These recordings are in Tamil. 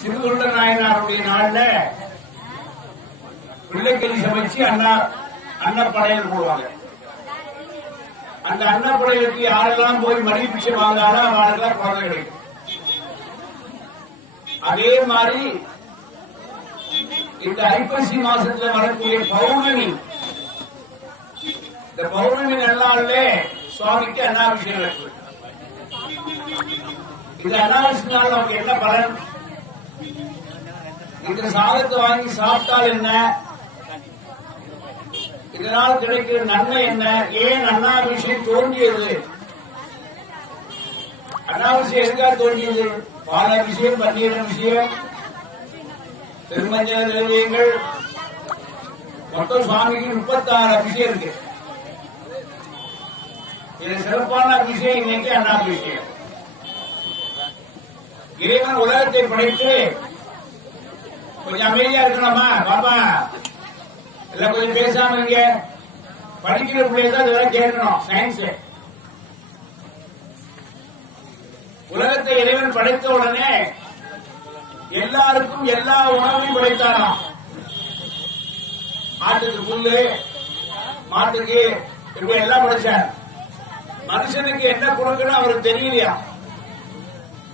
சிறுதொண்ட நாயனாருடைய நாள்ல பிள்ளைக்கறி சமைச்சு அன்னப்படையல் போடுவாங்க. அந்த அன்னப்படையலுக்கு யாரெல்லாம் போய் மடிவு பிச்சை வாங்காலும் அவர்களுக்கு குழந்தை கிடைக்கும். அதே மாதிரி இந்த ஐப்பசி மாசத்துல வரக்கூடிய பௌர்ணமி, இந்த பௌர்ணமி நல்லாள்ல சுவாமிக்கு அன்னாபிஷேகம் இருக்கு. இந்த அன்னாபிஷேகம் நமக்கு என்ன பலன்? இந்த சாதத்தை வாங்கி சாப்பிட்டால் என்ன? இதனால் கிடைக்கிற நன்மை என்ன? ஏன் அன்னாபிஷேகம் தோன்றியது? அன்னாபிஷேகம் எதுக்காக தோன்றியது? பாலாபிஷேகம், பன்னீர் அபிஷேகம், திருமஞ்சள் நிலையங்கள், மொத்தம் சுவாமிக்கு 36 அபிஷேகம் இருக்கு. இது சிறப்பான அபிஷேகம் இன்னைக்கு அன்னாபிஷேகம். இறைவன் உலகத்தை படைத்து கொஞ்சம் அமைதியா இருக்கணுமா பாப்பா, இல்ல கொஞ்சம் பேசாம இருங்க. படிக்கிற பிள்ளைதான் இதெல்லாம் கேட்கணும். சயின்ஸ் உலகத்தை இறைவன் படைத்த உடனே எல்லாருக்கும் எல்லா உணவையும் படைத்தாராம். ஆட்டுக்கு புல்லு, மாட்டுக்கு இப்படி எல்லாம் படைச்சார். மனுஷனுக்கு என்ன கொடுக்கணும் அவருக்கு தெரியலையா?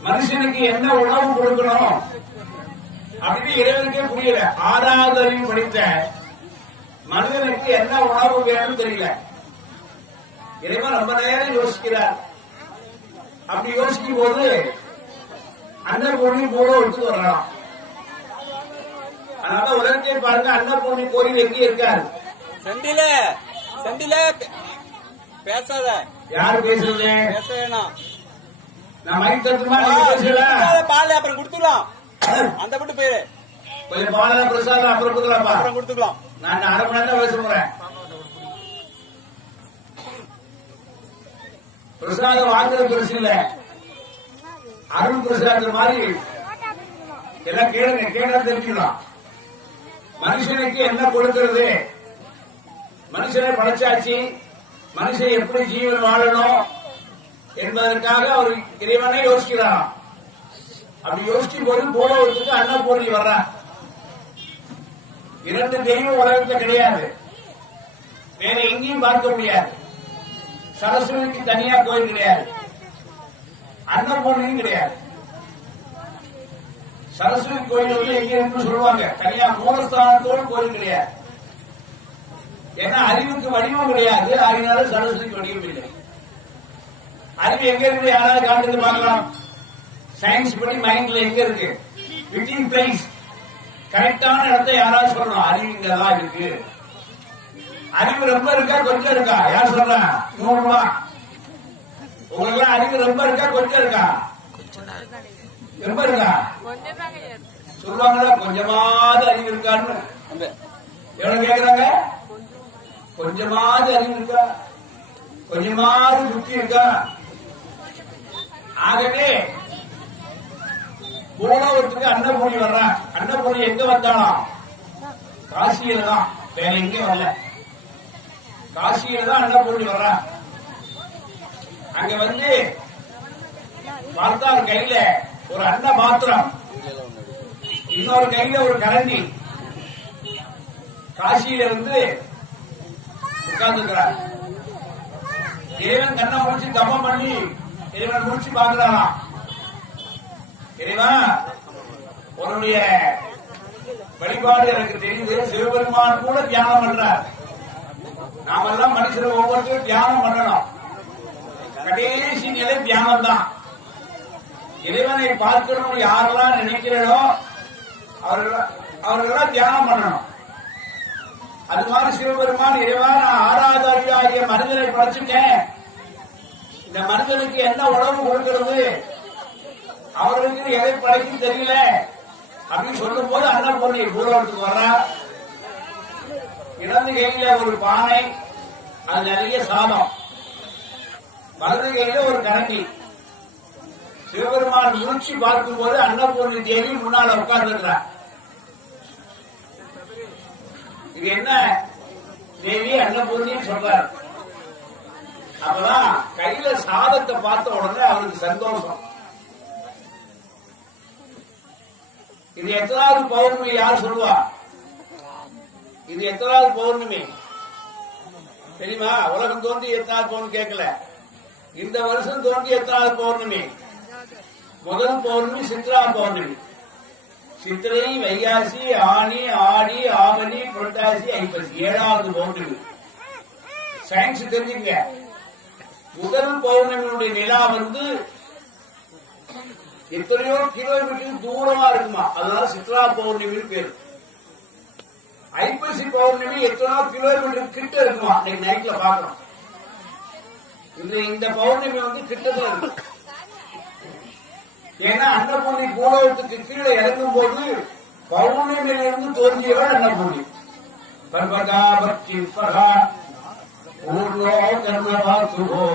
மனுஷனுக்கு என்ன உணவு கொடுக்கணும் அப்படின்னு இறைவனுக்கே புரியல. 6வது அறிவு படித்த மனிதனுக்கு என்ன உணவு வேணும்னு தெரியல. இறைவன் ரொம்ப நேரம் யோசிக்கிறார். அப்படி யோசிக்கும் போது அன்னபூர்ணி போல எடுத்து வரலாம். அதனால உலகத்தை பாருங்க, அன்னபூர்ணி கோயில் எங்கே இருக்காரு? செந்தில செந்தில பேசாத. யாரு பேசுறது? பேச வேணாம். நான் மைக் தட்டுமா? பேசல பால் அப்புறம் கொடுத்துக்கலாம். அந்த மட்டும் பேரு கொஞ்சம் பால பிரசாதம் அப்புறம் கொடுக்கலாம். அப்புறம் கொடுத்துக்கலாம். நான் அரை மணி நேரம் பேச போறேன். பிரசாதம் வாங்குறது பெருசு இல்ல, அருள் பிரசாதம் மாதிரி எல்லாம் கேளுங்க. கேட்டா தெரிஞ்சுக்கலாம் மனுஷனுக்கு என்ன கொடுக்கிறது. மனுஷனை படைச்சாச்சு, மனுஷன் எப்படி ஜீவன் வாழணும் என்பதற்காக அவர் இறைவனை யோசிக்கிறார். அப்படி யோசிக்கும் போது போனவருக்கு அன்னபூர்ணி வர்றார். 2 தெய்வம் உலகத்துல கிடையாது, வேற எங்கேயும் பார்க்க முடியாது. சரஸ்வதிக்கு தனியா கோயில் கிடையாது, அன்னபூர்ணியும் கிடையாது. சரஸ்வதி கோயில் வந்து எங்க இருக்குன்னு சொல்லுவாங்க, தனியா மூலஸ்தானத்தோடு கோயில் கிடையாது. ஏன்னா அறிவுக்கு வடிவம் கிடையாது, அதனால சரஸ்வதிக்கு வடிவம் இல்லை. அறிவு எங்க இருக்கு? யாராவது காட்டுறது பார்க்கலாம். சயின்ஸ் படி மைண்ட்ல எங்க இருக்கு? விட்டிங் பிளேஸ். கரெக்டான இடத்தை யாராவது சொல்லணும். அறிவு இங்கதான் இருக்கு. அறிவு ரொம்ப இருக்கா கொஞ்சம் இருக்கா? யார் சொல்றா? 100 ரூபாய். உங்களுக்கு அறிவு ரொம்ப இருக்கா கொஞ்சம் இருக்கா? ரொம்ப இருக்கா? சொல்லுவாங்களா கொஞ்சமாவது அறிவு இருக்கான்னு? எவ்வளவு கேக்குறாங்க? கொஞ்சமாவது அறிவு இருக்கா? கொஞ்சமாவது புத்தி இருக்கா? ஆகவே பூலோகத்துக்கு அன்னபூர்ணி வர்றான். அன்னபூர்ணி எங்க வந்தாலும் காசியில தான், வேற எங்க வரல. காசியில தான் அன்னபூர்ணி வர்றான். அங்க வந்து பார்த்தா கையில ஒரு அன்ன பாத்திரம், இன்னொரு கையில ஒரு கரண்டி. காசியில வந்து உட்கார்ந்துக்கிறார். இறைவன் கண்ணை முடிச்சு தப்பம் பண்ணி இறைவன் முடிச்சு பாக்குறாராம். இறைவா, உன்னுடைய வழிபாடு எனக்கு தெரியுது. சிவபெருமான் கூட தியானம் பண்றார். நாமெல்லாம் மனுஷர் ஒவ்வொருத்தரும் தியானம் பண்ணணும். கடைசி நிலை தியானம் தான். இறைவனை பார்க்கணும் யாரெல்லாம் நினைக்கிறதோ அவர்களெல்லாம் தியானம் பண்ணணும். அது மாதிரி சிவபெருமான் இறைவா, நான் 6வது அறிவாகிய மனிதனை படைச்சுட்டேன். இந்த மனிதனுக்கு என்ன உணவு கொடுக்கிறது, அவர்களுக்கு எதை படைக்கும் தெரியல அப்படின்னு சொல்லும் போது அன்னபூர்ணி பூலோகத்துக்கு வர்றா. இடது கையில ஒரு பானை, அது நிறைய சாதம், வலது கையில ஒரு கரண்டி. சிவபெருமான் முடிச்சு பார்க்கும் போது அன்னபூர்ணி தேவி முன்னால உட்கார்ந்து இருக்கிறார். இது என்ன தேவி அன்னபூர்ணின்னு சொல்றார். அப்பதான் கையில சாதத்தை பார்த்த உடனே அவருக்கு சந்தோஷம். இது எத்தனாவது பௌர்ணமி யார் சொல்லுவா? இது எத்தனாவது பௌர்ணமி தெரியுமா? உலகம் தோன்றி எத்தனாவது பௌர்ணமி கேட்கல. இந்த வருஷம் தோன்றி எத்தனாவது பௌர்ணமி? முதல் பௌர்ணமி சித்ரா பௌர்ணமி. சித்திரை, வைகாசி, ஆனி, ஆடி, ஆவணி, புரட்டாசி, ஐப்பசி 7வது பௌர்ணமி. சயின்ஸ் தெரிஞ்சுங்க. முதல் பௌர்ணமியுடைய நிலா எத்தனையோ கிலோமீட்டர் தூரமா இருக்குமா, அதனால சித்ரா பௌர்ணமி பேரு. ஐப்பசி பௌர்ணமி எத்தனையோ கிலோமீட்டர் கிட்ட இருக்குமா, இன்னைக்கு நைட்ல பாக்குறோம். இந்த பௌர்ணமி கிட்டதான் இருக்கு. ஏன்னா அன்னபூர்ணி பூலோகத்துக்கு கீழே இறங்கும் போது பௌர்ணமியிலிருந்து தோன்றியவள் அன்னபூர்ணி. பர்வதா பக்தி பகா பூர்ணோ கர்மவாசுகோ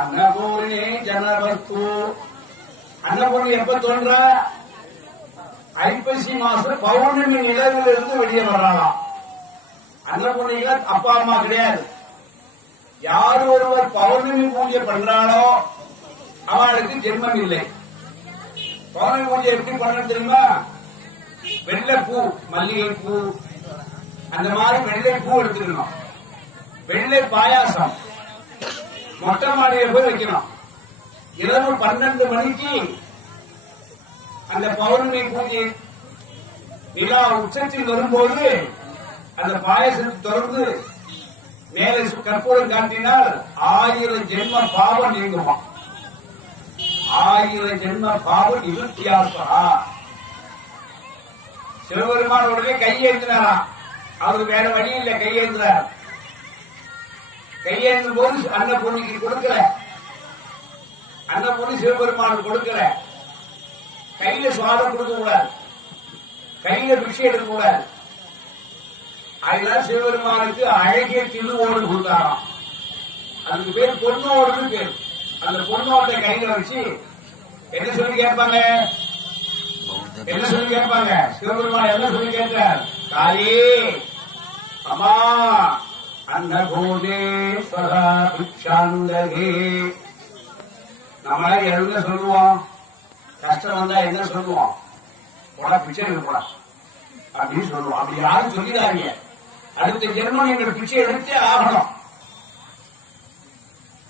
அன்னபூர்ணி ஜனவஸ்து. அன்னபூர்ணி எப்ப தோன்ற? ஐப்பசி மாசம் பௌர்ணமி நிலவிலிருந்து வெளியே வராலாம். அன்னபூர்ணிக்கு அப்பா அம்மா கிடையாது. யார் ஒருவர் பௌர்ணமி பூஜை பண்றாளோ அவளுக்கு ஜென்மம் இல்லை. பௌர்ணமி பூஜை எப்படி பண்ண தெரியுமா? வெள்ளை பூ, மல்லிகை பூ, அந்த மாதிரி வெள்ளை பூ எடுத்துக்கணும். வெள்ளை பாயாசம் மொட்டை மாடியை போய் வைக்கணும். இரவு 12 மணிக்கு அந்த பௌர்ணமி பூஜை நிலா உச்சத்தில் வரும்போது அந்த பாயசத்தை தொடர்ந்து மேலே கற்பூரம் காட்டினால் 1000 ஜென்ம பாவம் நீங்குமா. 1000 ஜென்ம பாவம் நிவர்த்தியாசா. சிவபெருமான உடனே கையேந்தினாராம். அவருக்கு வேற வழி இல்லை, கையேந்திரார். கையேந்தும் போது அன்னபூர்ணிக்கு கொடுக்கல. அன்னபூர்ணி சிவபெருமானுக்கு கொடுக்கல. கையில சுவாதம் கொடுக்க கூடாது, கையில பிக்ஷை எடுக்க கூடாது. அதனால சிவபெருமானுக்கு அழகிய திருவோடு கொடுத்தாராம். அதுக்கு பேர் பொன்னோடுன்னு பேர். அந்த பொன்னோட்டை கையில வச்சு என்ன சொல்லி கேட்பாங்க? என்ன சொல்லி கேட்பாங்க? சிவபெருமான் என்ன சொல்லி கேட்கிறார்? காளி அம்மா அன்னபூதே சதா பிக்ஷாந்தகே. நம்மள என்ன சொல்லுவோம்? கஷ்டம் வந்தா என்ன சொல்லுவோம்? போடா பிச்சை போடா அப்படின்னு சொல்லுவோம். அப்படி யாரும் சொல்லிடாதீங்க. அடுத்த ஜென்மம் நீங்கள் பிச்சை எடுத்தே ஆகணும்.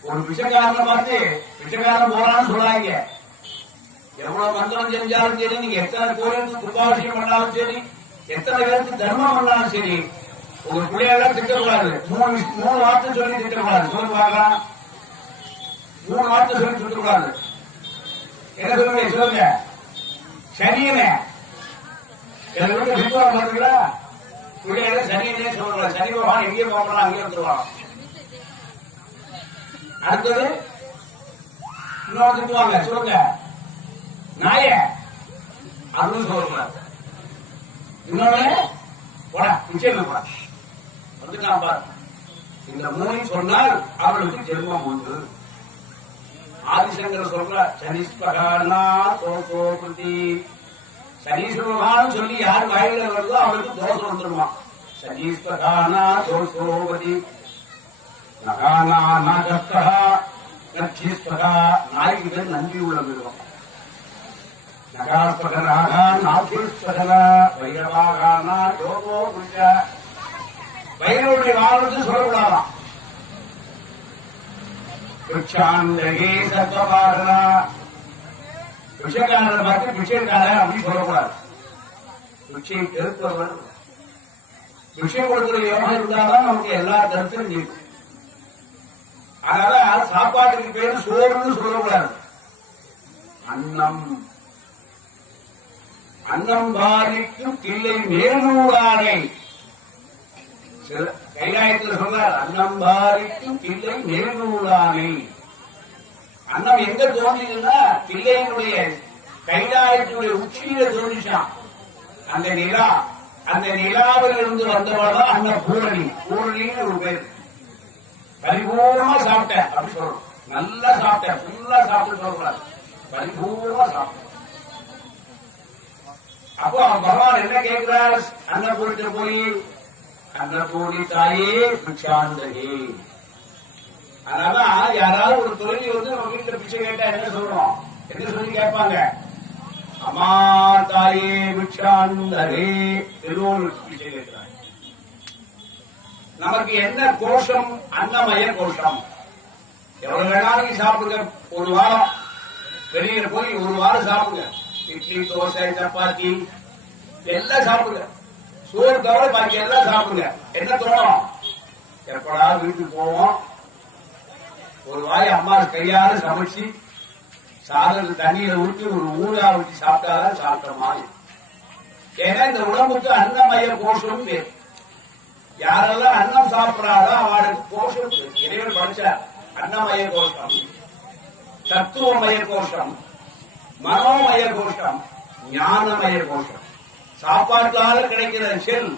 ஒரு பிச்சைக்காரனை பார்த்து பிச்சைக்காரன் போறான்னு சொல்லாங்க. எவ்வளவு மந்திரம் செஞ்சாலும் சரி, நீங்க எத்தனை கோயிலுக்கு குருபாபிஷேகம் பண்ணாலும் சரி, எத்தனை பேருக்கு தர்மம் பண்ணாலும் சரி, உங்க பிள்ளையெல்லாம் திட்டக்கூடாது. மூணு வார்த்தை சொல்லி திட்டக்கூடாது. சொல்லி பார்க்கலாம். 3 வார்த்தை சொல்லி திட்டக்கூடாது. என்ன சொல்லுங்க? சொல்லுங்க. சனியனே எங்க வீட்டு சிற்பம் பாத்தீங்களா? பிள்ளைகளை சனியனே சொல்லக்கூடாது. சனி பகவான் எங்கே போகலாம் அங்கேயே வந்துருவாங்க. அடுத்தது இன்னொரு திட்டுவாங்க. சொல்லுங்க. நாய அப்படின்னு சொல்லக்கூடாது. இன்னொன்னு போடா நிச்சயம் போடா வந்துட்டான் பாரு. இந்த 3 சொன்னால் அவர்களுக்கு ஜென்மம் உண்டு. ஆதிசங்கர் சொல்ற சனீஸ்வரனா சோசோபதி. சனீஸ்வரகான்னு சொல்லி யார் வாயில வருதோ அவருக்கு தோஷம் வந்துருமா. சனீஸ்வரகானா சோசோபதி. நகானா நாகஸ்தா நச்சீஸ்வரா. நாய்க்கு பேர் நன்றி உள்ள மிருகம். நகாஸ்வகனாக நாகீஸ்வரன வைரவாகானா யோகோ புருஷ. வைரவுடைய வாழ்ந்து சொல்லக்கூடாதான். பிக்ஷாந்தகே சத்வபாகனா. பிச்சைக்காரரை பார்த்து பிச்சைக்காரர் அப்படின்னு சொல்லக்கூடாது. பிச்சை பெருப்பவர். பிச்சை கொடுக்கிற யோகம் இருந்தால்தான் நமக்கு எல்லா கருத்தும் நீக்கும். அதனால சாப்பாட்டுக்கு பேரு சோறுன்னு சொல்லக்கூடாது. அன்னம் அன்னம் பாதிக்கும் தில்லை மேலூரானை. கைலாயத்தில் சொல்றார், அன்னம் பாதிக்கும் தில்லை மேலூரானை. அன்னம் எங்க தோன்றினா தில்லையினுடைய கைலாயத்தினுடைய உச்சியில தோன்றிச்சான். அந்த நிலா, அந்த நிலாவில் இருந்து வந்தவள் தான் அன்னபூரணி. பூரணின்னு ஒரு பேர். பரிபூர்ணமா சாப்பிட்டேன் அப்படி சொல்லணும். நல்லா சாப்பிட்டேன், ஃபுல்லா சாப்பிட்டு சொல்லக்கூடாது. பரிபூர்ணமா சாப்பிட்டேன். அப்போ பகவான் என்ன கேட்கிறார்? அன்னபூரிட்ட போய், அன்னபூரி தாயே பிக்ஷாந்தகே. அதனால யாராவது ஒரு துறவி நம்ம வீட்டுல பிச்சை கேட்டா என்ன சொல்றோம்? என்ன சொல்லி கேட்பாங்க? அம்மா தாயே கோஷாந்தரே இருக்கிறார். நமக்கு என்ன கோஷம்? அன்னமய கோஷம். எவ்வளவு வேணாலும் சாப்பிடுங்க. ஒரு வாரம் வெளியில போய் ஒரு வாரம் சாப்பிடுங்க. இட்லி, தோசை, சப்பாத்தி எல்லாம் சாப்பிடுங்க. சோறு தவிர பாக்கி எல்லாம் சாப்பிடுங்க. என்ன தோணும்? எப்படா வீட்டுக்கு போவோம், ஒரு வாய் அம்மா கையால சமைச்சு சாதம் தண்ணியில ஊற்றி ஒரு ஊழா ஊற்றி சாப்பிட்டாதான் சாப்பிட்ட மாதிரி. ஏன்னா இந்த உடம்புக்கு அன்னமய கோஷம் பேர். யாரெல்லாம் அன்னம் சாப்பிடாதோ அவளுக்கு கோஷம் இறைவன் படிச்சார். அன்னமய கோஷம், தத்துவமய கோஷம், மனோமய கோஷம், ஞானமய கோஷம். சாப்பாட்டால கிடைக்கிற செல்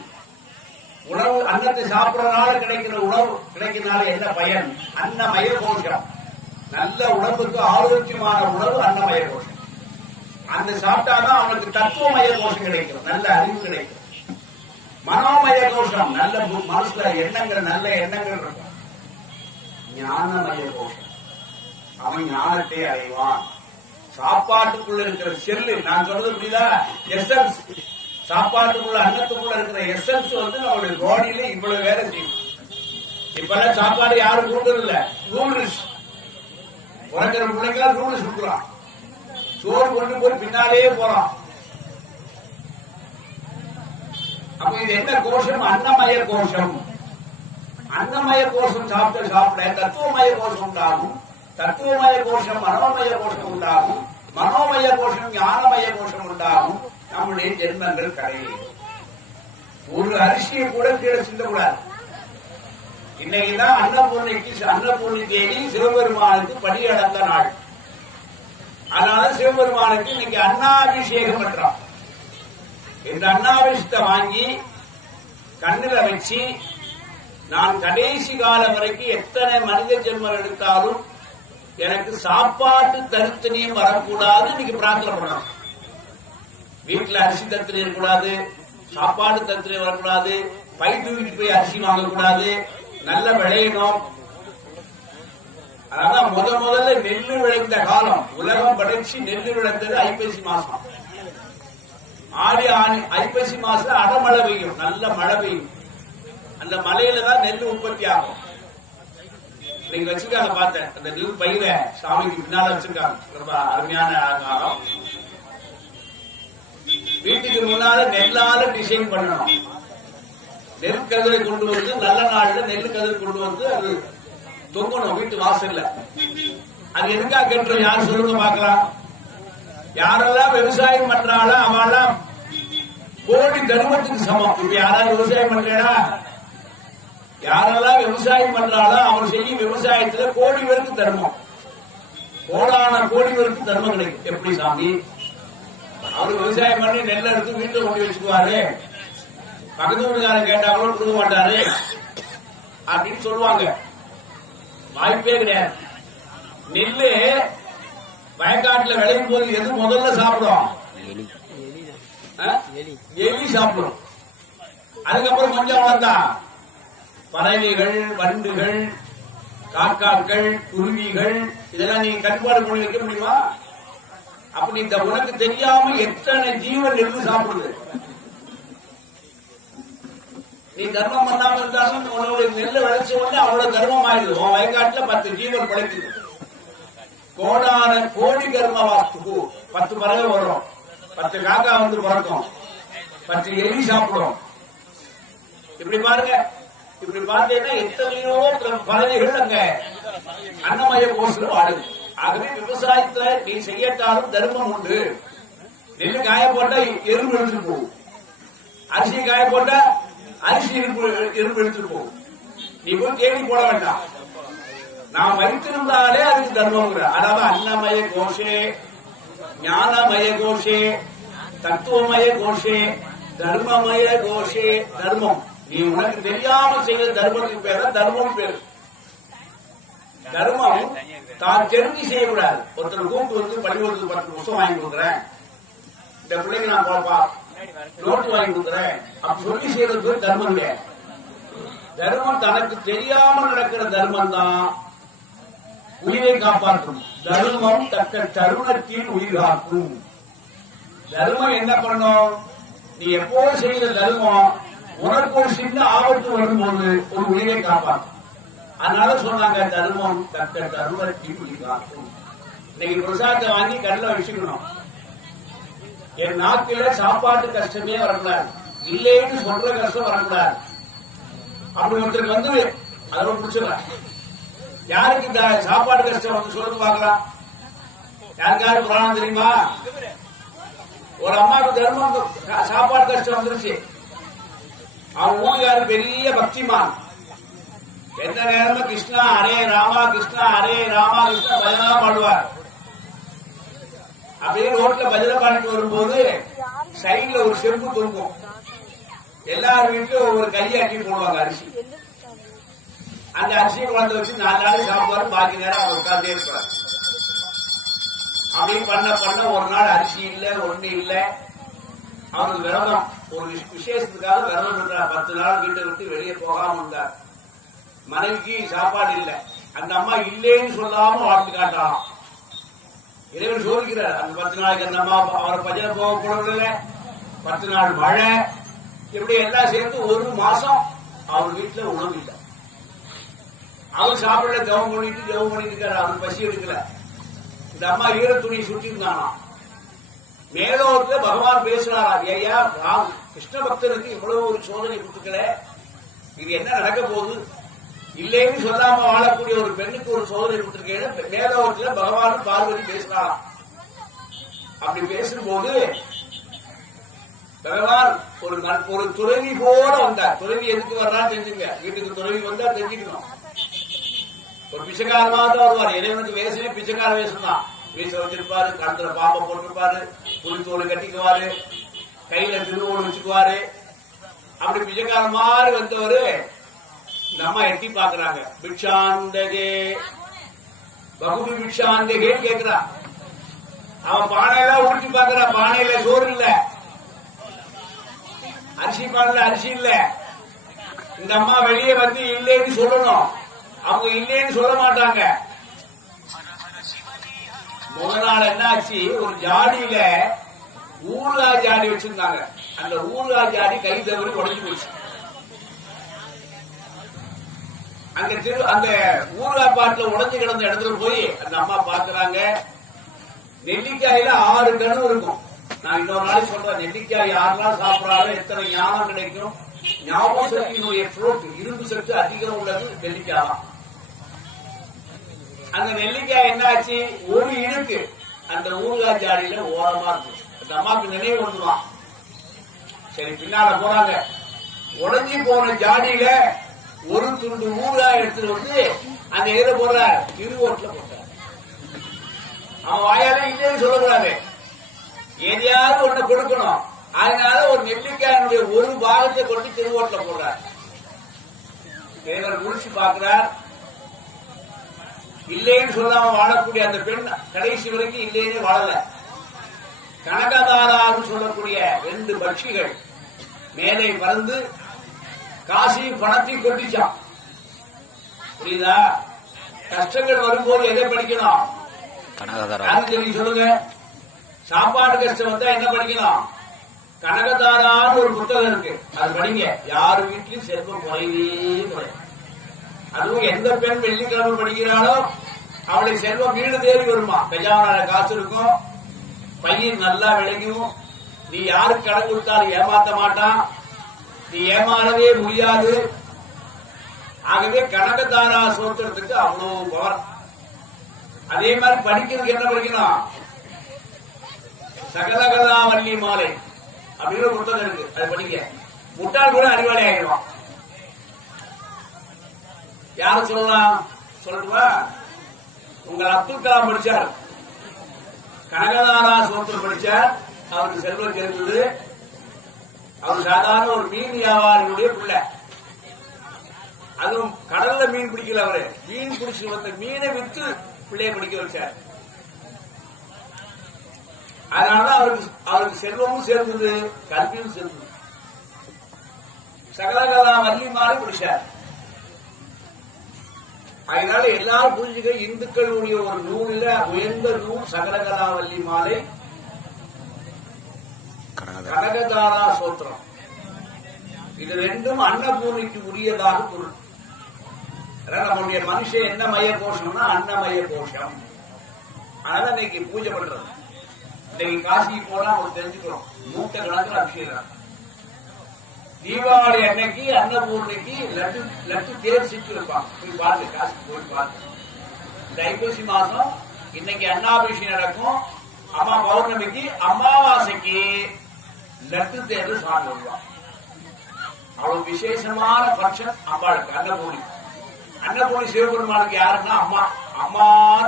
உணவு, அன்னத்தை சாப்பிடறதுனால கிடைக்கிற உணவு கிடைக்கிறதுனால என்ன பயன்? அன்னமய கோஷம். நல்ல உடம்புக்கு ஆரோக்கியமான உணவு அன்னமய கோஷம். அந்த சாப்பிட்டாதான் அவனுக்கு தத்துவமய கோஷம் கிடைக்கும், நல்ல அறிவு கிடைக்கும். மனோமய கோஷம், நல்ல மனசுல எண்ணங்கள், நல்ல எண்ணங்கள் இருக்கும். ஞானமய கோஷம், அவன் ஞானத்தை அடைவான். சாப்பாட்டுக்குள்ள இருக்கிற செல்லு, நான் சொல்றது புரியுதா? எசன்ஸ், சாப்பாட்டுக்குள்ள அன்னத்துக்குள்ள இருக்கிற எசன்ஸ் நம்மளுடைய பாடியில இவ்வளவு வேலை செய்யும். இப்பெல்லாம் சாப்பாடு யாரும் கொடுக்கறது இல்ல, நூடுல்ஸ். பிறக்கிற பிள்ளைக்கெல்லாம் நூடுல்ஸ் கொடுக்கலாம். சோறு கொண்டு போய் பின்னாலேயே போறான். அப்ப இது என்ன கோஷம்? அன்னமய கோஷம். அன்னமய கோஷம் சாப்பிட சாப்பிட தத்துவமய கோஷம் உண்டாகும். தத்துவமய கோஷம் மனோமய கோஷம் உண்டாகும். மனோமய கோஷம் ஞானமய கோஷம் உண்டாகும். நம்முடைய ஜென்மங்கள் கரையும். ஒரு அரிசியை கூட கீழே சிந்தக்கூடாது. இன்னைக்குதான் அன்னபூர்ணி தேதி சிவபெருமானுக்கு படியடந்த நாள். அதனால சிவபெருமானுக்கு இன்னைக்கு அன்னாபிஷேகம் பண்றோம். இந்த அன்னாபிஷத்தை வாங்கி கண்ணுல வச்சு, நான் கடைசி காலம் வரைக்கும் எத்தனை மனித ஜென்மம் எடுத்தாலும் எனக்கு சாப்பாட்டு தருத்தனியும் வரக்கூடாது இன்னைக்கு பிரார்த்தனை பண்ணணும். வீட்டுல அரிசி தருத்தனி இருக்கக்கூடாது, சாப்பாடு தருத்தனி வரக்கூடாது, பை தூக்கிட்டு போய் அரிசி வாங்கக்கூடாது, நல்ல விளையணும். அதான் முதல்ல நெல்லு விளைந்த காலம். உலகம் படைச்சு நெல்லு விளைந்தது ஐப்பசி மாசம். ஆடி ஐப்பசி மாசம் அடமழை பெய்யும், நல்ல மழை பெய்யும். அந்த மலையில தான் நெல் உற்பத்தி ஆகும். நீங்க வச்சிருக்காங்க, பார்த்தேன். அந்த நெல் பயிர சாமிக்கு பின்னால வச்சிருக்காங்க. ரொம்ப அருமையான ஆகாரம். வீட்டுக்கு முன்னால நெல்லால டிசைன் பண்ணணும். நெல் கதிரை கொண்டு வந்து நல்ல நாள்ல நெல் கதிரை கொண்டு வந்து அது தொங்கணும் வீட்டு வாசல்ல. அது எதுக்கா கேட்டு யார் சொல்லுங்க பாக்கலாம். யாரெல்லாம் விவசாயம் பண்றாளோ அவெல்லாம் கோடி தர்மத்துக்கு சமம். இப்ப யாராவது விவசாயம் பண்றா, யாரெல்லாம் விவசாயம் பண்றாளோ அவன் செய்யும் விவசாயத்துல கோடி பேருக்கு தர்மம், கோடான கோடி பேருக்கு தர்மம் கிடைக்கும். எப்படி சாமி? அவரு விவசாயம் பண்ணி நெல்லை எடுத்து வீட்டுல கொண்டு வச்சுக்குவாரு, பக்கத்து வீட்டுக்காரன் கேட்டாங்களும் கொடுக்க மாட்டாரு அப்படின்னு சொல்லுவாங்க. வாய்ப்பே கிடையாது. நெல்லு வயக்காட்டுல விளையும் போது எது முதல்ல சாப்பிடும்? எலி சாப்பிடும். அதுக்கப்புறம் கொஞ்சம் வளர்ந்தா பறவைகள், வண்டுகள், காக்காக்கள், குருவிகள் இதெல்லாம் நீங்க கட்டுப்பாடு பண்ணி வைக்க முடியுமா? அப்படி இந்த உனக்கு தெரியாம எத்தனை ஜீவன் நெல் சாப்பிடுது. நீ தர்மம் பண்ணாம இருந்தாலும் உன்னோட நெல்லை விளைச்ச உடனே அவ்வளவு தர்மம் ஆயிடுது. உன் வயக்காட்டுல 10 ஜீவன் படைக்குது. கோடான கோடி கர்ம வாஸ்து. 10 பறவை வரும், 10 காக்கா வந்து பிறக்கும், 10 எலி சாப்பிடும். இப்படி பாருங்க. இப்படி பார்த்தீங்கன்னா எத்தனையோ பறவைகள் அங்க அன்னமய கோஷம் ஆடுது. ஆகவே விவசாயத்துல நீ செய்யட்டாலும் தர்மம் உண்டு. நெல்லு காய போட்டா எறும்பு எடுத்துட்டு போகும், அரிசி காய போட்டா அரிசி எறும்பு எடுத்துட்டு போகும். நீ போய் தேடி போட வேண்டாம். நான் வைத்திருந்தாலே அதுக்கு தர்மம். அதாவது அன்னமய கோஷே, ஞானமய கோஷே, தத்துவமய கோஷே, தர்மமய கோஷே. தர்மம் நீ உனக்கு தெரியாம செய்ய தர்மத்துக்கு பேர தர்மம் பேரு. தர்மம் தான் தெரிஞ்சு செய்யக்கூடாது. ஒருத்தர் கூப்பிட்டு வந்து பள்ளிக்கூடத்துக்கு 10 புத்தகம் வாங்கி கொடுக்குறேன், இந்த பிள்ளைங்க நான் போப்பா நோட்டு வாங்கி கொடுக்குறேன் அப்படி சொல்லி செய்யறது தர்மம் இல்லையா? தர்மம் தனக்கு தெரியாம நடக்கிற தர்மம் தான் உயிரை காப்பாற்றும். தர்மம் தக்க தருணத்தில் உயிர் காக்கும். தர்மம் என்ன பண்ணும்? நீ எப்போ செய்த தர்மம் உனக்கு ஒரு சின்ன ஆபத்து வரும்போது ஒரு உயிரை காப்பாற்றும். அதனால சொன்னாங்க தர்மம் தக்க தருவத்தி காக்கும். இன்னைக்கு பிரசாதத்தை வாங்கி கடல வச்சுக்கணும். என் நாட்டில சாப்பாட்டு கஷ்டமே வரக்கூடாது, இல்லைன்னு சொல்ற கஷ்டம் வரக்கூடாது. அப்படி ஒருத்தருக்கு வந்து அதோட பிடிச்சிடலாம். யாருக்கு இந்த சாப்பாடு கஷ்டம் வந்து சொல்லுங்க பார்க்கலாம். யாருக்காரு புராணம் தெரியுமா? ஒரு அம்மாவுக்கு தர்மம் சாப்பாடு கஷ்டம் வந்துருச்சு. அவன் ஊருக்காரு பெரிய பக்திமான். எந்த நேரமும் கிருஷ்ணா ஹரே ராமா கிருஷ்ணா ஹரே ராமா கிருஷ்ணா பஜனா பாடுவார். அப்படியே ரோட்ல பஜனை பாடிட்டு வரும்போது சைட்ல ஒரு செருப்பு தொங்கும். எல்லார் வீட்லயும் ஒரு கையை அட்டி போடுவாங்க அரிசி. அந்த அரிசியை குழந்தை வச்சு 4 நாள் சாப்பிடுவாரு, பாக்கி நேரம் அவர் உட்கார்ந்தே இருப்பார். அப்படி பண்ண பண்ண ஒரு நாள் அரிசி இல்ல, ஒண்ணு இல்ல. அவருக்கு விரதம், ஒரு விசேஷத்துக்காக விரதம் இருந்தார். 10 நாள் வீட்டை விட்டு வெளியே போகாம இருந்தார். மனைவிக்கு சாப்பாடு இல்ல. அந்த அம்மா இல்லேன்னு சொல்லாம வாழ்த்து காட்டலாம். இறைவன் சோதிக்கிறார். அந்த 10 நாளைக்கு அந்த அம்மா அவரை பஜனை போக கூடவில்லை. 10 நாள் மழை, இப்படி எல்லாம் சேர்த்து 1 மாசம் அவர் வீட்டுல உணவு இல்லை. அவர் சாப்பிட ஜெபம் பண்ணிட்டு இருக்காரு. அவர் பசி எடுக்கல. இந்த அம்மா ஈர துணி சுட்டி இருந்தானா. மேலோகத்துல பகவான் பேசுறாரா, ஐயா கிருஷ்ண பக்தனுக்கு இவ்வளவு ஒரு சோதனை கொடுத்துக்கல, இது என்ன நடக்க போகுது? இல்லைன்னு சொல்லாம வாழக்கூடிய ஒரு பெண்ணுக்கு ஒரு சோதனை கொடுத்திருக்கேன். மேலோகத்துல பகவான் பார்வதி பேசினாராம். அப்படி பேசும்போது பகவான் ஒரு துறவி போல வந்தார். துறவி எதுக்கு வர்றான்னு தெரிஞ்சுங்க. வீட்டுக்கு துறவி வந்தா தெரிஞ்சுக்கணும். ஒரு பிச்சைக்காரமா தான் வருவார். இறைவனுக்கு வேசமே பிச்சைக்கார வேஷம் தான். வீச வச்சிருப்பாரு, கழுத்துல பாம்பை போட்டிருப்பாரு, புளித்தோடு கட்டிக்குவாரு, கையில திருவோடு வச்சுக்குவாரு. அப்படி பிச்சைக்கார மாதிரி வந்தவரு நம்ம எட்டி பாக்குறாங்க. பிக்ஷாந்தகே பகுதி பிக்ஷாந்தகே கேக்குறான். அவன் பானையெல்லாம் ஊட்டி பாக்குறான். பானையில சோறு இல்ல, அரிசி பானையில அரிசி இல்ல. இந்த அம்மா வெளியே வந்து இல்லைன்னு சொல்லணும். அவங்க இல்லைன்னு சொல்ல மாட்டாங்க. முதல் நாள் என்னாச்சு, ஒரு ஜாடியில ஊறுகாய் ஜாடி வச்சிருந்தாங்க. அந்த ஊறுகாய் ஜாடி கை தவறி உடஞ்சு போச்சு. அந்த ஊறுகாய் பாட்டுல உடஞ்சு கிடந்த இடத்துல போய் அந்த அம்மா பாக்குறாங்க. நெல்லிக்காயில 6 கணு இருக்கும். நான் இன்னொரு நாளைக்கு சொல்றேன். நெல்லிக்காய் யாரெல்லாம் சாப்பிடறாலும் எத்தனை ஞானம் கிடைக்கும். ஞாபக சக்தியினுடைய ஃப்ரூட், இரும்பு சக்தி அதிகம் உள்ளது நெல்லிக்காய் தான். அந்த நெல்லிக்காய் என்னாச்சு, ஒரு இழுக்கு அந்த ஊறுகாய் ஜாடியில ஓரமா இருக்கு. அந்த அம்மாவுக்கு நினைவு வந்துதான். சரி, பின்னால போறாங்க. உடஞ்சி போன ஜாடியில ஒரு துண்டு ஊறுகாய் எடுத்துட்டு வந்து அந்த இதை போடுறாரு, திருவோட்டுல போட்டார். அவன் வாயால இல்லைன்னு சொல்லக்கூடாது, எதையாவது ஒண்ணு கொடுக்கணும். அதனால ஒரு நெல்லிக்காயினுடைய ஒரு பாகத்தை கொண்டு திருவோட்டுல போடுறார். தேவர் குளிச்சு பார்க்கிறார். இல்லைன்னு சொல்லாம வாழக்கூடிய அந்த பெண் கடைசி வரைக்கும் இல்லைன்னு வாழல. கனகதாரான்னு சொல்லக்கூடிய 2 பட்சிகள் மேலே பறந்து காசி பணத்தை கொட்டிச்சான். புரியுதா? கஷ்டங்கள் வரும்போது எதை படிக்கணும்? யாருக்கு சொல்லுங்க. சாப்பாடு கஷ்டம் வந்தா என்ன படிக்கணும்? கனகதாரான்னு ஒரு புத்தகம் இருக்கு, அது படிங்க. யாரு வீட்லயும் செல்வம் குறைவே குறையும். அதுவும் எந்த பெண் வெள்ளிக்கிழமை படிக்கிறாளோ அவளுடைய செல்வம் வீடு தேடி வருமா. கஜானால காசு இருக்கும், பையன் நல்லா விளையும். நீ யாருக்கு கடன் கொடுத்தாலும் ஏமாத்த மாட்டான், நீ ஏமாறவே முடியாது. ஆகவே கனகதாரா சோத்திரத்துக்கு அவ்வளவு பவர். அதே மாதிரி படிக்கிறதுக்கு என்ன படிக்கணும்? சகலகலா வள்ளி மாலை அப்படின்னு ஒரு புத்தகம் இருக்கு, அது படிக்க. முட்டாள் கூட அறிவாளி ஆகிடுவான். யார சொல்லலாம் சொல்லட்டுமா? உங்கள் அப்துல் கலாம் படிச்சார், கனகதாரா சோத்திரம் படிச்சார், அவருக்கு செல்வம் தெரிந்தது. அவர் சாதாரண ஒரு மீன் வியாபாரியுடைய பிள்ளை. அதுவும் கடல்ல மீன் பிடிக்கல, அவரு மீன் பிடிச்சு வந்த மீனை வித்து பிள்ளைய படிக்க வச்சார். அதனாலதான் அவருக்கு செல்வமும் சேர்ந்தது, கல்வியும் சேர்ந்தது. சகலகலா வள்ளி மாலை படிச்சார். அதனால எல்லாரும் புரிஞ்சுக்க, இந்துக்களுடைய ஒரு நூலில் உயர்ந்த நூல் சகலகலா வள்ளி மாலை. கனகதாரா சோத்திரம். இது ரெண்டும் அன்னபூர்ணிக்கு உரியதாக பொருள். நம்முடைய மனுஷன் என்ன மைய கோஷம்னா அன்னமய கோஷம். அதனால இன்னைக்கு பூஜை பண்றது. இன்னைக்கு காசிக்கு போனா ஒரு தெரிஞ்சுக்கிறோம், மூட்டை கணக்கில் அபிஷேகம். தீபாவளி அன்னைக்கு அன்னபூர்ணிக்கு லட்டு தேர் சிட்டு வைப்பாங்க. போய் பாருங்க, காசிக்கு போய் பாருங்க. இந்த ஐப்பசி மாசம் இன்னைக்கு அன்னாபிஷேகம் நடக்கும். அம்மா பௌர்ணமிக்கு அமாவாசைக்கு லட்டு தேர்வு சாமி வருவாங்க. அவ்வளவு விசேஷமான பங்கன் அம்பாளுக்கு அன்னபூர்ணி. அன்னபூர்ணி சிவபெருமானுக்கு யாருன்னா அம்மா, அம்மா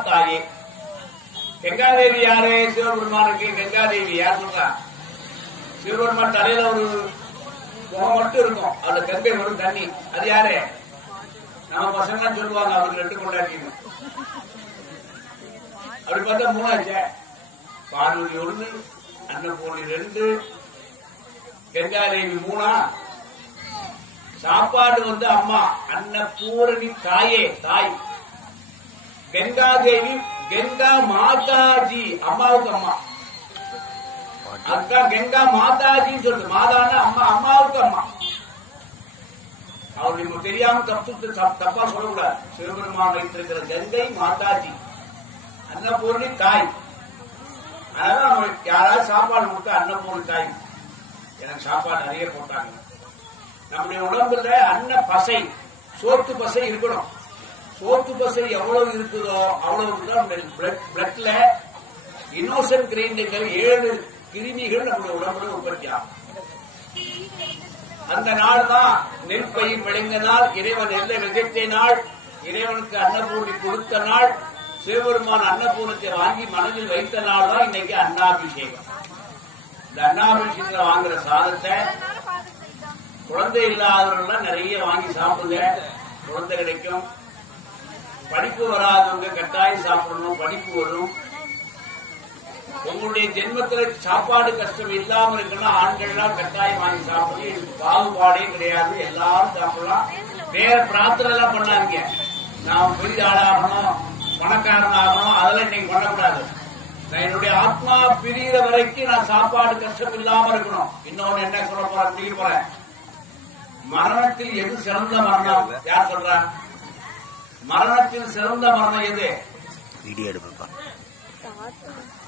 தாயே. கங்காதேவி யாரு சிவபெருமானுக்கு? கங்காதேவி யார் சொல்றா? சிவபெருமான் தலையில ஒரு முகம் மட்டும் இருக்கும், அதுல கங்கை வரும் தண்ணி. அது யாரு? நம்ம பசங்க சொல்லுவாங்க, அவருக்கு 2 கொண்டாட்டிங்க. அப்படி பார்த்தா 3 ஆச்சே. பார்வதி 1, அன்னபூர்ணி 2, கங்காதேவி 3. சாப்பாடு அம்மா அன்னபூரணி தாயே, தாய். கங்காதேவி கங்கா மாதாஜி, அம்மாவுக்கு அம்மா. அதுதான் கங்கா மாதாஜின்னு சொல்லுது. மாதான்னா அம்மா, அம்மாவுக்கு அம்மா. அவருக்கு தெரியாம தப்பா சொல்லக்கூடாது. சிவபெருமான் வைத்திருக்கிற கங்கை மாதாஜி, அன்னபூர்ணி தாய். அதனால நம்மளுக்கு யாராவது சாப்பாடு கொடுத்தா அன்னபூர்ணி தாய். எனக்கு சாப்பாடு நிறைய போட்டாங்க. நம்முடைய உடம்புல அன்ன பசை, சோத்து பசை இருக்கணும். சோத்து பசை எவ்வளவு இருக்குதோ அவ்வளவு பிளட்ல இன்னோசன்ட் கிரீன்கள் 7 கிருமிகள் நம்முடைய உடம்புல உற்பத்தி ஆகும். அந்த நாள் தான் நெற்பயிர் விளைந்த நாள், இறைவன் நெல்லை விதைத்த நாள், இறைவனுக்கு அன்னபூர்ணி கொடுத்த நாள், சிவபெருமான் அன்னபூர்ணத்தை வாங்கி மனதில் வைத்த நாள் தான் இன்னைக்கு அன்னாபிஷேகம். இந்த அன்னாபிஷேகத்தில் வாங்குற சாதத்தை குழந்தை இல்லாதவர்கள் நிறைய வாங்கி சாப்பிடுங்க, குழந்தை கிடைக்கும். படிப்பு வராதவங்க கட்டாயம் சாப்பிடணும், படிப்பு வரும். உங்களுடைய ஜென்மத்தில் சாப்பாடு கஷ்டம் இல்லாம இருக்கணும், ஆண்கள்லாம் கட்டாயம் வாங்கி சாப்பிடுங்க. இதுக்கு பாகுபாடே கிடையாது, எல்லாரும் சாப்பிடலாம். வேற பிரார்த்தனை எல்லாம் பண்ணாதீங்க, நான் பெரிய ஆளாகணும், பணக்காரன் ஆகணும், அதெல்லாம் இன்னைக்கு பண்ணக்கூடாது. நான் என்னுடைய ஆத்மா பிரிகிற வரைக்கும் நான் சாப்பாடு கஷ்டம் இல்லாம இருக்கணும். இன்னொன்னு என்ன சொல்ல போறேன், பிடிக்க போறேன். மரணத்தில் எது சிறந்த மரணம்? யார் சொல்றா? மரணத்தில் சிறந்த மரணம் எது?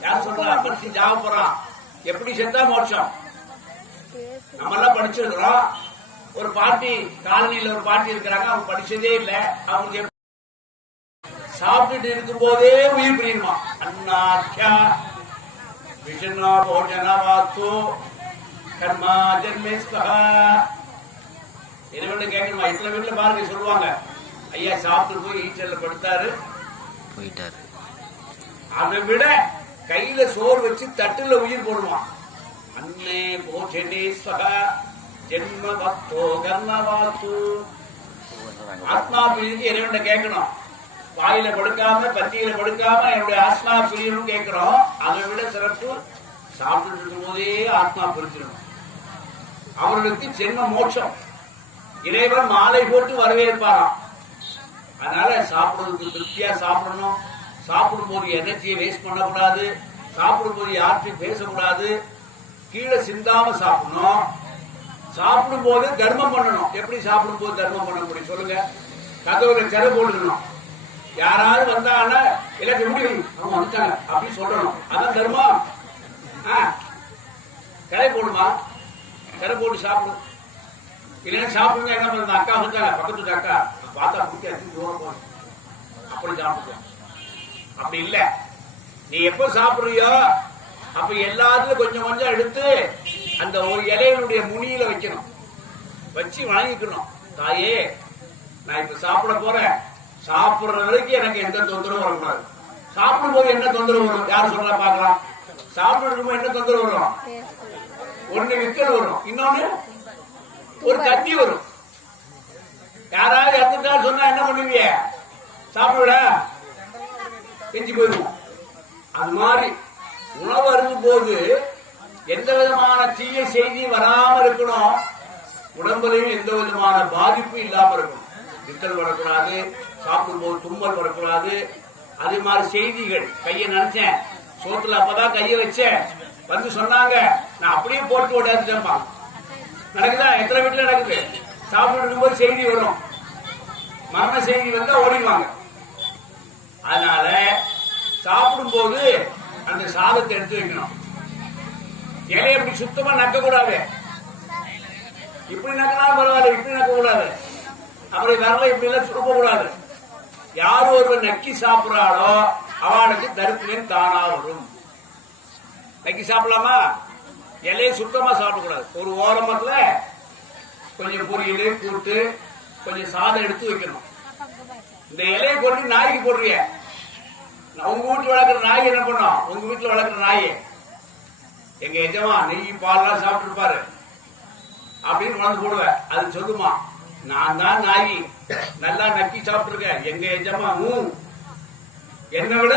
யார் சொல்றா? படிச்சு ஜாவ போறான். எப்படி செத்தா மோட்சம்? நம்ம எல்லாம் படிச்சிருக்கிறோம். ஒரு பாட்டி, காலனியில ஒரு பாட்டி இருக்கிறாங்க, அவங்க படிச்சதே இல்ல. அவங்க சாப்பிட்டுட்டு இருக்கும் போதே உயிர் பிரியுமா? அன்னாட்சியா விஷணா போஜனா வாத்து கர்மா ஜென்மேஸ்வா. என்ன கேட்கணுமா? இத்தனை வீட்டுல பாருங்க சொல்லுவாங்க, ஐயா சாப்பிட்டு போய் ஈச்சல்ல படுத்தாரு போயிட்டாரு. அதை விட கையில சோறு வச்சு தட்டுல உயிர் போடுவான். அன்னே போஷணேஸ்வர ஜென்ம பக்தோ கர்ணவாத்து. ஆத்மா பிரிஞ்சு இறைவன் கேட்கணும். வாயில படுக்காம பத்தியில படுக்காம என்னுடைய ஆத்மா பிரியணும் கேட்கிறோம். அதை விட சிறப்பு சாப்பிட்டு இருக்கும் போதே ஆத்மா பிரிச்சிடணும். அவர்களுக்கு ஜென்ம மோட்சம். இறைவன் மாலை போட்டு வரவேற்பாராம். அதனால சாப்பிடுறதுக்கு திருப்தியா சாப்பிடணும். சாப்பிடும் போது எனர்ஜியை வேஸ்ட் பண்ணக்கூடாது. சாப்பிடும் போது யார்கிட்டையும் பேசக்கூடாது. கீழே சிந்தாம சாப்பிடணும். சாப்பிடும் போது தர்மம் பண்ணணும். எப்படி சாப்பிடும் போது தர்மம் பண்ண முடியும் சொல்லுங்க? கதவுல கரை போடணும். யாராவது வந்தாங்கன்னா எல்லாம் எப்படி அவங்க வந்துட்டாங்க அப்படின்னு சொல்லணும். அதான் தர்மம். கரை போடுமா, கரை போட்டு சாப்பிடும். இல்லைன்னா சாப்பிடுங்க. என்ன பண்ண அக்கா வந்துட்டாங்க, பக்கத்து அக்கா பார்த்தா பிடிக்காது, தூரம் போகணும். அப்படி சாப்பிடுவோம். அப்படி இல்ல, நீ எப்ப சாப்பிடுறியோ அப்ப எல்லாத்துலயும் கொஞ்சம் கொஞ்சம் எடுத்து அந்த ஒரு இலையினுடைய முனியில வைக்கணும். வச்சு வணங்கிக்கணும். தாயே, நான் இப்ப சாப்பிட போறேன். சாப்பிடுற வரைக்கும் எனக்கு எந்த தொந்தரவும் வரக்கூடாது. சாப்பிடும் போது என்ன தொந்தரவு வரும்? யாரும் சொல்ல பாக்கலாம். சாப்பிடும் என்ன தொந்தரவு வரும்? ஒண்ணு விக்கல் வரும், இன்னொன்னு ஒரு கத்தி வரும். யாராவது இறந்துட்டான்னு சொன்னா என்ன பண்ணுவீங்க? சாப்பிட கெஞ்சி போயிடும். அது மாதிரி உணவு அருந்தும் போது எந்த விதமான தீய செய்தி வராம இருக்கணும். உடம்புலையும் எந்த விதமான பாதிப்பு இல்லாம இருக்கணும். விக்கல் வரக்கூடாது, சாப்பிடும் போது தும்மல் வரக்கூடாது. அதே மாதிரி செய்திகள், கையை நினைச்சேன் சோத்துல அப்பதான் கையை வச்சேன் வந்து சொன்னாங்க நான் அப்படியே போட்டு ஓடாதுப்பா. நடக்குதா? எத்தனை வீட்டுல நடக்குது? சாப்பிட்டு இருக்கும்போது செய்தி வரும், மரண செய்தி வந்தா ஓடிடுவாங்க. அதனால சாப்பிடும் போது அந்த சாதத்தை எடுத்து வைக்கணும். இலையை அப்படி சுத்தமா நக்க கூடாது. இப்படி நக்கினாலும் பரவாயில்ல, இப்படி நக்க கூடாது. அப்புறம் வரல இப்படி எல்லாம் சுருக்க கூடாது. யார் ஒருவர் நக்கி சாப்பிடறாளோ அவனுக்கு தரித்திரம் தானா வரும். நக்கி சாப்பிடலாமா? இலையை சுத்தமா சாப்பிடக்கூடாது. ஒரு ஓரமத்துல கொஞ்சம் பொரியல் கூட்டு கொஞ்சம் சாதம் எடுத்து வைக்கணும். இந்த இலையை கொண்டு நாய்க்கு போடுறிய, உங்க வீட்டுல வளர்க்குற நாய் என்ன பண்ணும்? உங்க வீட்டுல வளர்க்குற நாய் எங்க எஜமா நெய் பால்லாம் சாப்பிட்டு இருப்பாரு அப்படின்னு வளர்ந்து போடுவேன். அது சொல்லுமா, நான் தான் நாய் நல்லா நக்கி சாப்பிட்டு இருக்கேன், எங்க எஜமா என்ன விட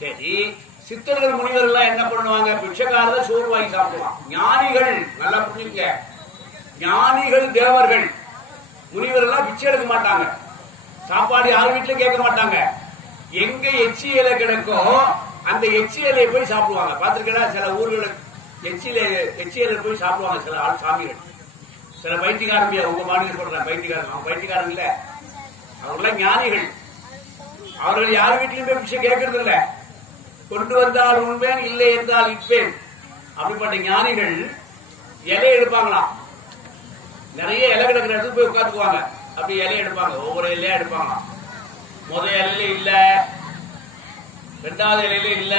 சரி. சித்தர்கள் முனிவர்கள் என்ன பண்ணுவாங்க? பிச்சைக்காரத சோறு வாங்கி சாப்பிடுவான். ஞானிகள் நல்லா புரிஞ்சுக்க, ஞானிகள் தேவர்கள் முனிவர்கள் பிச்சை எடுக்க மாட்டாங்க. சாப்பாடு யார் வீட்டுல கேட்க மாட்டாங்க. எங்க எச்சி இலை கிடைக்கோ அந்த எச்சி இலையை போய் சாப்பிடுவாங்க. பாத்திருக்கா? சில ஊர்களுக்கு எச்சி இலை போய் சாப்பிடுவாங்க சில ஆள் சாமிகள். சில பைத்தியக்காரன், உங்க மாநில சொல்றேன் பைத்தியக்காரன், அவங்க பைத்தியக்காரன் இல்ல, அவங்களாம் ஞானிகள். அவர்கள் யார் வீட்லயும் போய் பிச்சை கேட்கறது இல்ல. கொண்டு வந்தால் உண்பேன், இல்லை என்றால் இப்பேன். அப்படிப்பட்ட ஞானிகள் இலையை எடுப்பாங்களாம். நிறைய இலை கிடக்கிற இடத்துக்கு போய் உட்காந்துக்குவாங்க. அப்படி இலையை எடுப்பாங்க, ஒவ்வொரு இலையா எடுப்பாங்க. முதல் இலையில இல்ல, ரெண்டாவது இலையில இல்ல,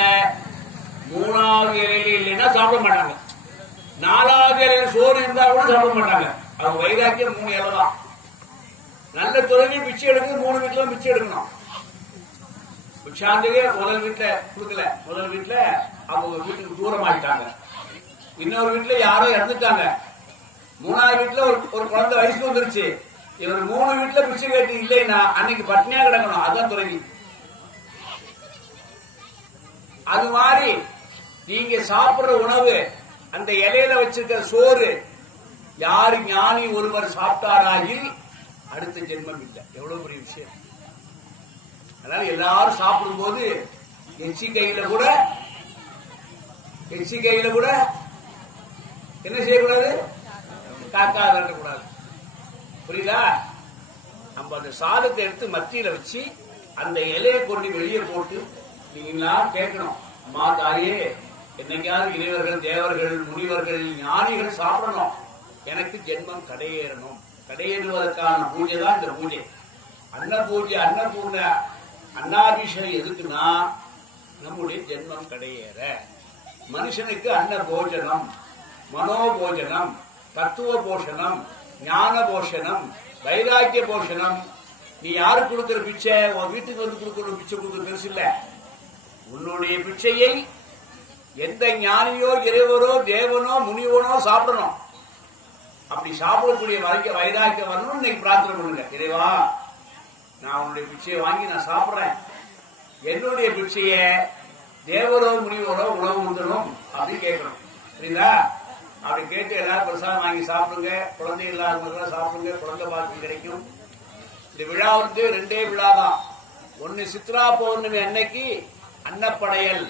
மூணாவது இலையில இல்லைன்னா சாப்பிட மாட்டாங்க. நாலாவது இலையில சோறு இருந்தா கூட சாப்பிட மாட்டாங்க. அவங்க வைராக்கியம் 3 இலை தான். நல்ல துறையில் பிச்சை எடுக்கணும். 3 வீட்டுல பிச்சை எடுக்கணும். பிச்சாந்தே முதல் வீட்டுல கொடுக்கல. முதல் வீட்டுல அவங்க வீட்டுக்கு தூரம் ஆயிட்டாங்க. இன்னொரு வீட்டுல யாரோ இறந்துட்டாங்க. 3வது வீட்டுல ஒரு குழந்தை வயசுக்கு வந்துருச்சு. இவர் 3 வீட்டுல பிச்சை கேட்டு இல்லைன்னா அன்னைக்கு பட்னியா கிடக்கணும். அதுதான் துறவி. அது மாதிரி நீங்க சாப்பிடுற உணவு, அந்த இலையில வச்சிருக்கிற சோறு, யாரு ஞானி ஒருவர் சாப்பிட்டாராகில் அடுத்த ஜென்மம் இல்லை. எவ்வளவு பெரிய விஷயம். அதனால எல்லாரும் சாப்பிடும் போது எச்சி கையில கூட என்ன செய்யக்கூடாது? காக்கா கூடாது. புரியுதா? நம்ம அந்த சாதத்தை எடுத்து மத்தியில வச்சு அந்த இலையை கொண்டு வெளியே போட்டு நீங்களா கேட்கணும், அம்மா தாயே, என்னைக்காவது இறைவர்கள் தேவர்கள் முனிவர்கள் ஞானிகள் சாப்பிடணும், எனக்கு ஜென்மம் கடையேறணும். கடையேறுவதற்கான பூஜை தான் இந்த பூஜை. அன்ன பூஜை, அன்னபூர்ண அன்னாபிஷேகம் எதுக்குன்னா நம்முடைய ஜென்மம் கடையேற. மனுஷனுக்கு அன்ன போஜனம், மனோபோஜனம், தத்துவ போஷணம், ஞான போஷணம், வைராக்கிய போஷணம். நீ யாருக்கு கொடுக்கிற பிச்சை? உன் வீட்டுக்கு வந்து கொடுக்கிற பிச்சை கொடுக்கிற பெருசு இல்ல. உன்னுடைய பிச்சையை எந்த ஞானியோ இறைவரோ தேவனோ முனிவனோ சாப்பிடணும். அப்படி சாப்பிடக்கூடிய வைராக்கியம் வரணும். இன்னைக்கு பிரார்த்தனை பண்ணுங்க, இறைவா நான் உன்னுடைய பிச்சையை வாங்கி நான் சாப்பிடுறேன், என்னுடைய பிச்சையை தேவரோ முனிவரோ உணவு உண்டணும் அப்படின்னு கேட்கணும். சரிங்களா? அப்படி கேட்டு எல்லாரும் பிரசாதம் வாங்கி சாப்பிடுங்க. குழந்தை இல்லாதவங்க சாப்பிடுங்க, குழந்தை பாக்கியம் கிடைக்கும். இந்த விழா வந்து 2 விழா தான். ஒன்னு சித்ரா பௌர்ணமி அன்னைக்கு அன்னப்படையல்,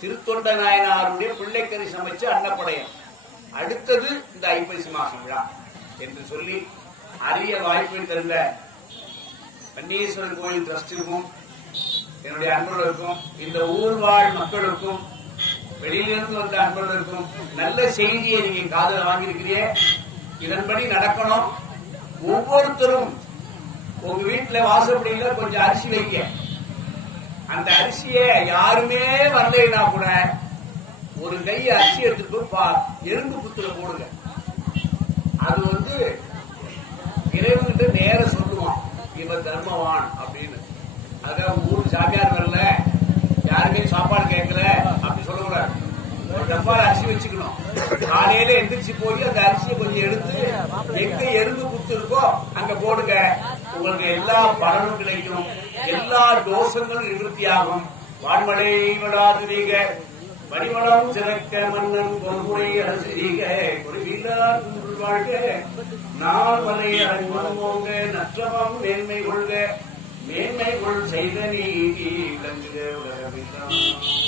திருத்தொண்ட நாயனாருடைய பிள்ளைக்கறி சமைச்ச அன்னப்படையல். அடுத்தது இந்த ஐப்பசி மாசம் விழா என்று சொல்லி அரிய வாய்ப்பை தருந்த கண்ணீஸ்வரர் கோயில் டிரஸ்டிற்கும் என்னுடைய அன்பர்களுக்கும் இந்த ஊர் வாழ் மக்களுக்கும் வெளியிலிருந்து வந்த அன்பர்களுக்கும் நல்ல செய்தியை நீங்க காதல வாங்கியிருக்கிறீங்க. இதன்படி நடக்கணும். ஒவ்வொருத்தரும் உங்க வீட்டுல வாசப்படியில கொஞ்சம் அரிசி வைக்க. அந்த அரிசியை யாருமே வரலைன்னா கூட ஒரு கை அரிசி எடுத்துட்டு போய் எறும்பு புத்துல போடுங்க. அது வந்து இறைவன்கிட்ட நேர சொல்லுவான், இவன் தர்மவான் அப்படின்னு. அதான் ஊர் சாமியார் வரல, யாருமே சாப்பாடு கேட்கல அப்படி சொல்லக்கூடாது. ஒரு டப்பால அரிசி வச்சுக்கணும். காலையில எந்திரிச்சு போய் அந்த அரிசியை கொஞ்சம் எடுத்து எங்க எறும்பு புத்து இருக்கோ அங்க போடுங்க. உங்களுக்கு எல்லா பலனும் கிடைக்கும், எல்லா தோஷங்களும் நிவர்த்தியாகும். வான்மழை விடாதுரீக வடிவளம் சிறக்க மன்னன் பொன்முறை அரசீக குருவிலா குன்று வாழ்க நாள் வரை அரண்மனோங்க நற்றவம் மேன்மை கொள்க மேன்மை கொள் செய்த நீதி விளங்குக உலகமெல்லாம்.